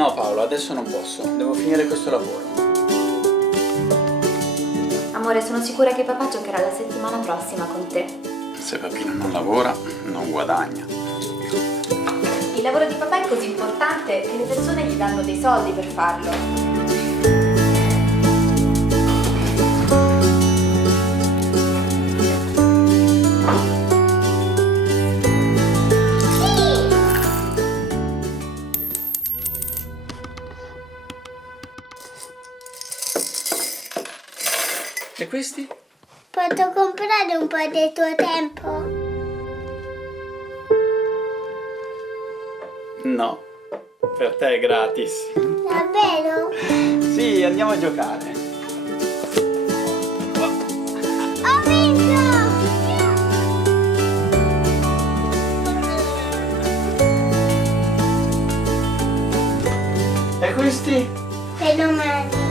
No Paolo, adesso non posso, devo finire questo lavoro. Amore, sono sicura che papà giocherà la settimana prossima con te. Se Papino non lavora, non guadagna. Il lavoro di papà è così importante che le persone gli danno dei soldi per farlo. E questi? Posso comprare un po' del tuo tempo? No, per te è gratis. Davvero? Sì, andiamo a giocare. Ho vinto! E questi? Per domani.